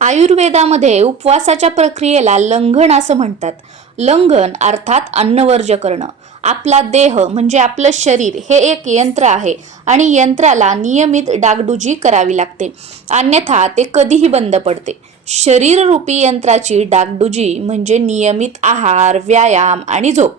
आयुर्वेदामध्ये उपवासाच्या प्रक्रियेला लंघन असं म्हणतात. लंघन अर्थात अन्नवर्ज करणं. आपला देह म्हणजे आपलं शरीर हे एक यंत्र आहे आणि यंत्राला नियमित डागडुजी करावी लागते. अन्यथा ते कधीही बंद पडते. शरीररूपी यंत्राची डागडुजी म्हणजे नियमित आहार व्यायाम आणि झोप.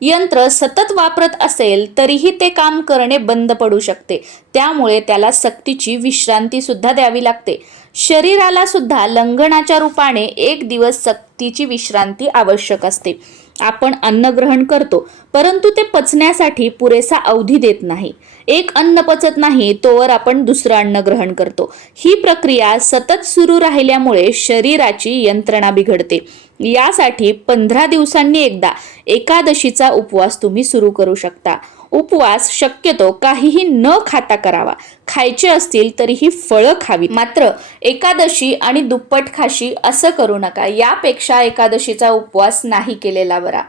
यंत्र सतत वापरत असेल तरीही ते काम करणे बंद पडू शकते. त्यामुळे त्याला सक्तीची विश्रांती सुद्धा द्यावी लागते. शरीराला सुद्धा लंघनाच्या रूपाने एक दिवस सक्तीची विश्रांती आवश्यक असते. आपण अन्न ग्रहण करतो परंतु ते पचण्यासाठी पुरेसा अवधी देत नाही. एक अन्न पचत नाही तोवर आपण दुसरं अन्न ग्रहण करतो. ही प्रक्रिया सतत सुरू राहिल्यामुळे शरीराची यंत्रणा बिघडते. यासाठी पंधरा दिवसांनी एकदा एकादशीचा उपवास तुम्ही सुरू करू शकता. उपवास शक्यतो काहीही न खाता करावा. खायचे असतील तरीही फळं खावी. मात्र एकादशी आणि दुप्पट खाशी असं करू नका. यापेक्षा एकादशीचा उपवास नाही केलेला बरा.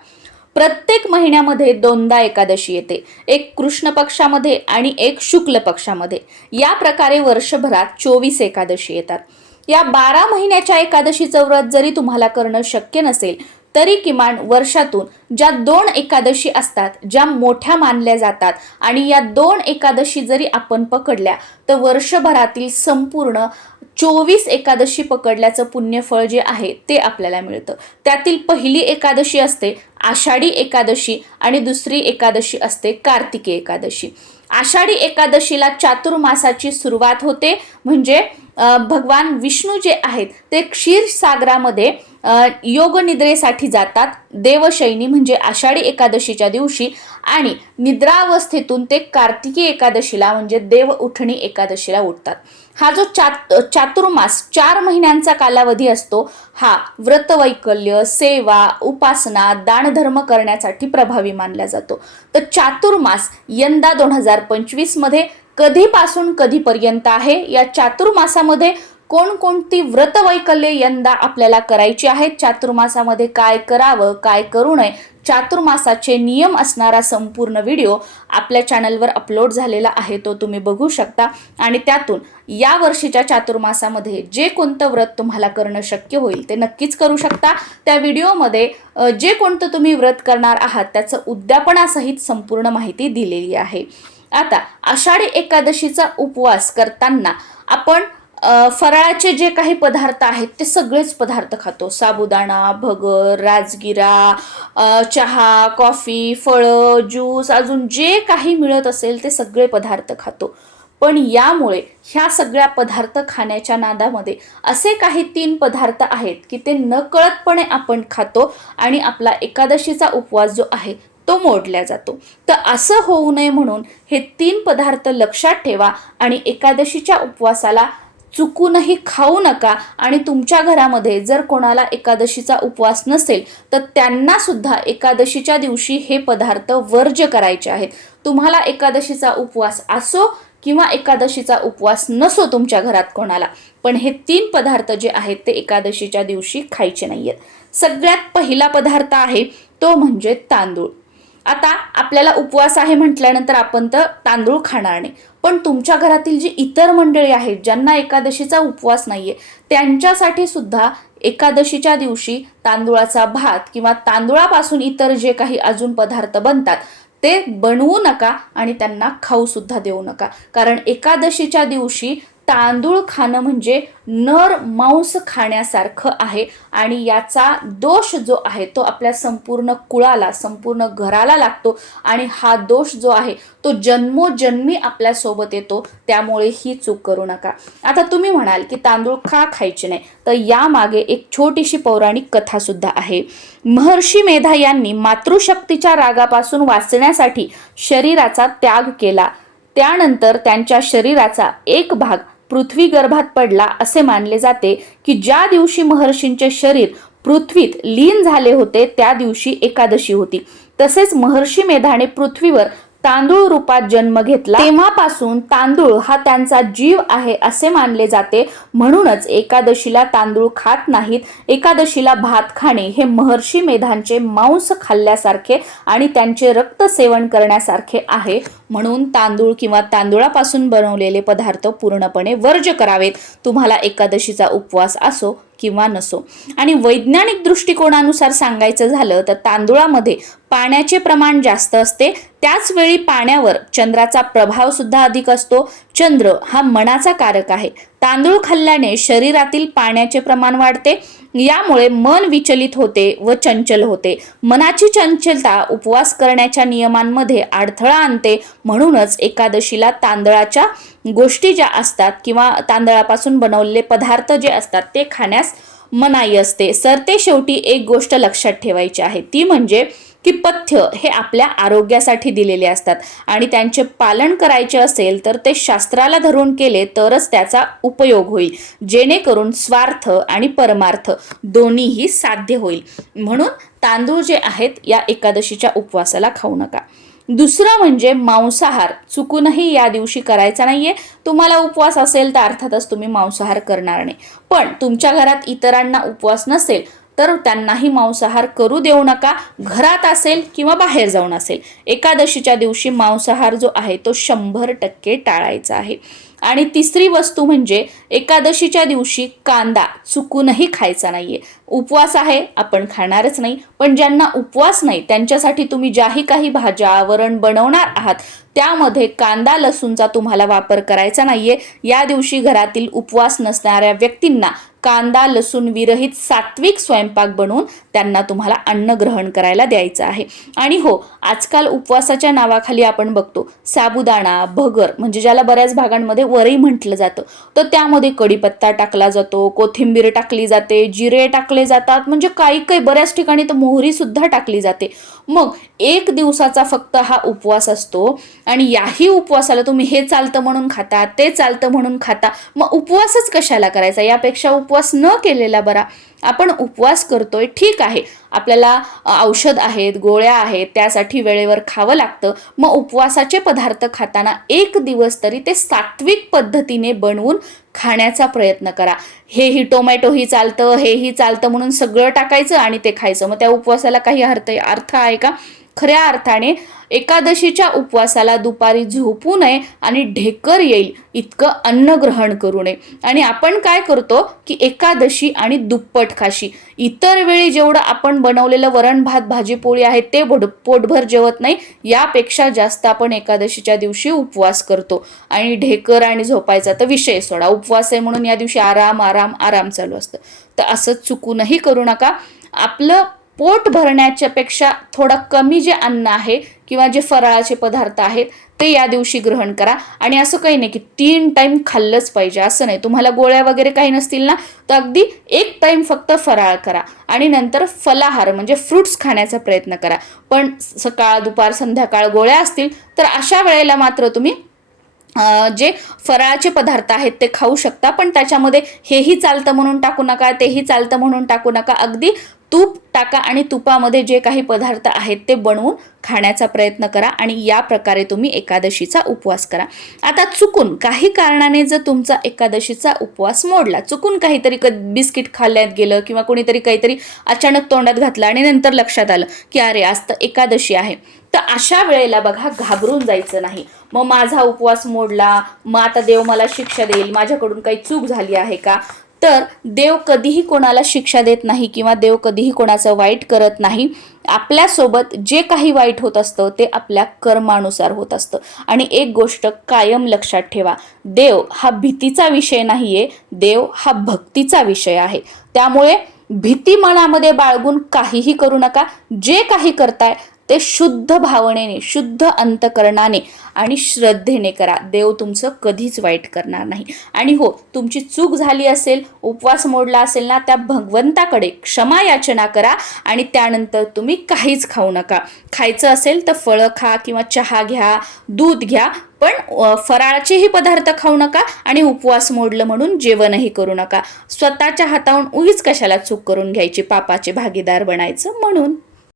प्रत्येक महिन्यामध्ये दोनदा एकादशी येते. एक कृष्ण पक्षामध्ये आणि एक शुक्ल पक्षामध्ये. या प्रकारे वर्षभरात चोवीस एकादशी येतात. या बारा महिन्याच्या एकादशीचं व्रत जरी तुम्हाला करणं शक्य नसेल तरी किमान वर्षातून ज्या दोन एकादशी असतात ज्या मोठ्या मानल्या जातात आणि या दोन एकादशी जरी आपण पकडल्या तर वर्षभरातील संपूर्ण चोवीस एकादशी पकडल्याचं पुण्यफळ जे आहे ते आपल्याला मिळतं. त्यातील पहिली एकादशी असते आषाढी एकादशी आणि दुसरी एकादशी असते कार्तिकी एकादशी. आषाढी एकादशीला चातुर्मासाची सुरुवात होते. म्हणजे भगवान विष्णू जे आहेत ते क्षीरसागरामध्ये योगनिद्रेसाठी जातात. देवशैनी म्हणजे आषाढी एकादशीच्या दिवशी आणि निद्रावस्थेतून ते कार्तिकी एकादशीला म्हणजे देव उठणी एकादशीला उठतात. हा जो चात चातुर्मास चार महिन्यांचा कालावधी असतो हा व्रतवैकल्य सेवा उपासना दानधर्म करण्यासाठी प्रभावी मानला जातो. तर चातुर्मास यंदा दोन हजार पंचवीसमध्ये कधीपासून कधीपर्यंत आहे? या चातुर्मासामध्ये कोणकोणती व्रतवैकल्ये यंदा आपल्याला करायची आहेत? चातुर्मासामध्ये काय करावं काय करू नये? चातुर्मासाचे नियम असणारा संपूर्ण व्हिडिओ आपल्या चॅनलवर अपलोड झालेला आहे तो तुम्ही बघू शकता. आणि त्यातून या वर्षीच्या चातुर्मासामध्ये जे कोणतं व्रत तुम्हाला करणं शक्य होईल ते नक्कीच करू शकता. त्या व्हिडिओमध्ये जे कोणतं तुम्ही व्रत करणार आहात त्याचं उद्यापनासहित संपूर्ण माहिती दिलेली आहे. आता आषाढी एकादशीचा उपवास करताना आपण फराळाचे जे काही पदार्थ आहेत ते सगळेच पदार्थ खातो. साबुदाणा भगर राजगिरा चहा कॉफी फळं ज्यूस अजून जे काही मिळत असेल ते सगळे पदार्थ खातो. पण यामुळे ह्या सगळ्या पदार्थ खाण्याच्या नादामध्ये असे काही तीन पदार्थ आहेत की ते नकळतपणे आपण खातो आणि आपला एकादशीचा उपवास जो आहे तो मोडला जातो. तर असं होऊ नये म्हणून हे तीन पदार्थ लक्षात ठेवा आणि एकादशीच्या उपवासाला चुकूनही खाऊ नका आणि तुमच्या घरामध्ये जर कोणाला एकादशीचा उपवास नसेल तर त्यांना सुद्धा एकादशीच्या दिवशी हे पदार्थ वर्ज करायचे आहेत. तुम्हाला एकादशीचा उपवास असो किंवा एकादशीचा उपवास नसो तुमच्या घरात कोणाला पण हे तीन पदार्थ जे आहेत ते एकादशीच्या दिवशी खायचे नाही आहेत सगळ्यात पहिला पदार्थ आहे तो म्हणजे तांदूळ. आता आपल्याला उपवास आहे म्हटल्यानंतर आपण तर तांदूळ खाणार नाही. पण तुमच्या घरातील जी इतर मंडळी आहेत ज्यांना एकादशीचा उपवास नाही आहे त्यांच्यासाठी सुद्धा एकादशीच्या दिवशी तांदूळाचा भात किंवा तांदूळापासून इतर जे काही अजून पदार्थ बनतात ते बनवू नका आणि त्यांना खाऊ सुद्धा देऊ नका. कारण एकादशीच्या दिवशी तांदूळ खाणं म्हणजे नर मांस खाण्यासारखं आहे आणि याचा दोष जो आहे तो आपल्या संपूर्ण कुळाला संपूर्ण घराला लागतो आणि हा दोष जो आहे तो जन्मोजन्मी आपल्यासोबत येतो त्यामुळे ही चूक करू नका. आता तुम्ही म्हणाल की तांदूळ का खायचे नाही? तर यामागे एक छोटीशी पौराणिक कथासुद्धा आहे. महर्षी मेधा यांनी मातृशक्तीच्या रागापासून वाचण्यासाठी शरीराचा त्याग केला. त्यानंतर त्यांच्या शरीराचा एक भाग पृथ्वी गर्भात पडला असे मानले जाते की ज्या दिवशी महर्षींचे शरीर पृथ्वीत लीन झाले होते त्या दिवशी एकादशी होती. तसेच महर्षी मेधाने पृथ्वीवर तांदूळ रूपात जन्म घेतला. तेव्हापासून तांदूळ हा त्यांचा जीव आहे असे मानले जाते. म्हणूनच एकादशीला तांदूळ खात नाहीत. एकादशीला भात खाणे हे महर्षी मेधांचे मांस खाल्ल्यासारखे आणि त्यांचे रक्त सेवन करण्यासारखे आहे. म्हणून तांदूळ किंवा तांदूळापासून बनवलेले पदार्थ पूर्णपणे वर्ज्य करावेत. तुम्हाला एकादशीचा उपवास असो किंवा नसो. आणि वैज्ञानिक दृष्टिकोनानुसार सांगायचं झालं तर तांदुळामध्ये पाण्याचे प्रमाण जास्त असते त्याच वेळी पाण्यावर चंद्राचा प्रभाव सुद्धा अधिक असतो. चंद्र हा मनाचा कारक आहे. तांदूळ खाल्ल्याने शरीरातील पाण्याचे प्रमाण वाढते. यामुळे मन विचलित होते व चंचल होते. मनाची चंचलता उपवास करण्याच्या नियमांमध्ये अडथळा आणते. म्हणूनच एकादशीला तांदळाच्या गोष्टी ज्या असतात किंवा तांदळापासून बनवलेले पदार्थ जे असतात ते खाण्यास मनाई असते. सरते शेवटी एक गोष्ट लक्षात ठेवायची आहे. ती म्हणजे की पथ्य हे आपल्या आरोग्यासाठी दिलेले असतात. आणि त्यांचे पालन करायचे असेल तर ते शास्त्राला धरून केले तरच त्याचा उपयोग होईल. जेणेकरून स्वार्थ आणि परमार्थ दोन्हीही साध्य होईल. म्हणून तांदूळ जे आहेत या एकादशीच्या उपवासाला खाऊ नका. दुसरं म्हणजे मांसाहार. चुकूनही या दिवशी करायचा नाहीये. तुम्हाला उपवास असेल तर अर्थातच तुम्ही मांसाहार करणार नाही. पण तुमच्या घरात इतरांना उपवास नसेल तर त्यांनाही मांसाहार करू देऊ नका. घरात असेल किंवा बाहेर जाऊन असेल. एकादशीच्या दिवशी मांसाहार जो आहे तो शंभर टक्के टाळायचा आहे. आणि तिसरी वस्तू म्हणजे एकादशीच्या दिवशी कांदा चुकूनही खायचा नाहीये. उपवास आहे आपण खाणारच नाही. पण ज्यांना उपवास नाही त्यांच्यासाठी तुम्ही ज्याही काही भाज्या वरण बनवणार आहात त्यामध्ये कांदा लसूणचा तुम्हाला वापर करायचा नाहीये. या दिवशी घरातील उपवास नसणाऱ्या व्यक्तींना कांदा लसूण विरहित सात्विक स्वयंपाक बनवून त्यांना तुम्हाला अन्न ग्रहण करायला द्यायचं आहे. आणि हो आजकाल उपवासाच्या नावाखाली आपण बघतो साबुदाणा भगर म्हणजे ज्याला बऱ्याच भागांमध्ये वरई म्हटलं जातं. तर त्यामध्ये कढीपत्ता टाकला जातो कोथिंबीर टाकली जाते जिरे टाकले जातात म्हणजे काही काही बऱ्याच ठिकाणी तर मोहरी सुद्धा टाकली जाते. मग एक दिवसाचा फक्त हा उपवास असतो आणि याही उपवासाला तुम्ही हे चालतं म्हणून खाता ते चालतं म्हणून खाता. मग उपवासच कशाला करायचा? यापेक्षा उपवास न केलेला बरा. आपण उपवास करतोय ठीक आहे. आपल्याला औषध आहेत गोळ्या आहेत त्यासाठी वेळेवर खावं लागतं. मग उपवासाचे पदार्थ खाताना एक दिवस तरी ते सात्विक पद्धतीने बनवून खाण्याचा प्रयत्न करा. हेही टोमॅटोही चालतं हेही चालतं म्हणून सगळं टाकायचं आणि ते खायचं. मग त्या उपवासाला काही अर्थ अर्थ आहे का? खऱ्या अर्थाने एकादशीच्या उपवासाला दुपारी झोपू नये आणि ढेकर येईल इतकं अन्न ग्रहण करू नये. आणि आपण काय करतो की एकादशी आणि दुप्पट खाशी. इतर वेळी जेवढं आपण बनवलेलं वरण भात भाजीपोळी आहे ते बोड पोटभर जेवत नाही. यापेक्षा जास्त आपण एकादशीच्या दिवशी उपवास करतो. आणि ढेकर आणि झोपायचा तर विषय सोडा. उपवास आहे म्हणून या दिवशी आराम आराम आराम चालू असतं. तर असं चुकूनही करू नका. आपलं पोट भरण्याच्या पेक्षा थोडं कमी जे अन्न आहे किंवा जे फराळाचे पदार्थ आहेत ते या दिवशी ग्रहण करा. आणि असं काही नाही की तीन टाईम खाल्लंच पाहिजे असं नाही. तुम्हाला गोळ्या वगैरे काही नसतील ना तर अगदी एक टाईम फक्त फराळ करा. आणि नंतर फलाहार म्हणजे फ्रुट्स खाण्याचा प्रयत्न करा. पण सकाळ दुपार संध्याकाळ गोळ्या असतील तर अशा वेळेला मात्र तुम्ही जे फराळाचे पदार्थ आहेत ते खाऊ शकता. पण त्याच्यामध्ये हेही चालतं म्हणून टाकू नका तेही चालतं म्हणून टाकू नका. अगदी तूप टाका आणि तुपामध्ये जे काही पदार्थ आहेत ते बनवून खाण्याचा प्रयत्न करा आणि या प्रकारे तुम्ही एकादशीचा उपवास करा. आता चुकून काही कारणाने जर तुमचा एकादशीचा उपवास मोडला चुकून काहीतरी क बिस्किट खाल्ल्यात गेलं किंवा कोणीतरी काहीतरी अचानक तोंडात घातलं आणि नंतर लक्षात आलं की अरे आज तर एकादशी आहे. तर अशा वेळेला बघा घाबरून जायचं नाही. मग माझा उपवास मोडला मग आता देव मला शिक्षा देईल माझ्याकडून काही चूक झाली आहे का? तर देव कधीही कोणाला शिक्षा देत नाही किंवा देव कधीही कोणाचं वाईट करत नाही आपल्यासोबत जे काही वाईट होत असतं ते आपल्या कर्मानुसार होत असतं. आणि एक गोष्ट कायम लक्षात ठेवा देव हा भीतीचा विषय नाहीये देव हा भक्तीचा विषय आहे. त्यामुळे भीती मनामध्ये बाळगून काहीही करू नका जे काही करताय ते शुद्ध भावनेने शुद्ध अंतकरणाने आणि श्रद्धेने करा. देव तुमचं कधीच वाईट करणार नाही. आणि हो तुमची चूक झाली असेल उपवास मोडला असेल ना त्या भगवंताकडे क्षमा याचना करा आणि त्यानंतर तुम्ही काहीच खाऊ नका. खायचं असेल तर फळं खा किंवा चहा घ्या दूध घ्या पण फराळाचेही पदार्थ खाऊ नका आणि उपवास मोडलं म्हणून जेवणही करू नका. स्वतःच्या हाताहून उगीच कशाला चूक करून घ्यायची पापाचे भागीदार बनायचं म्हणून.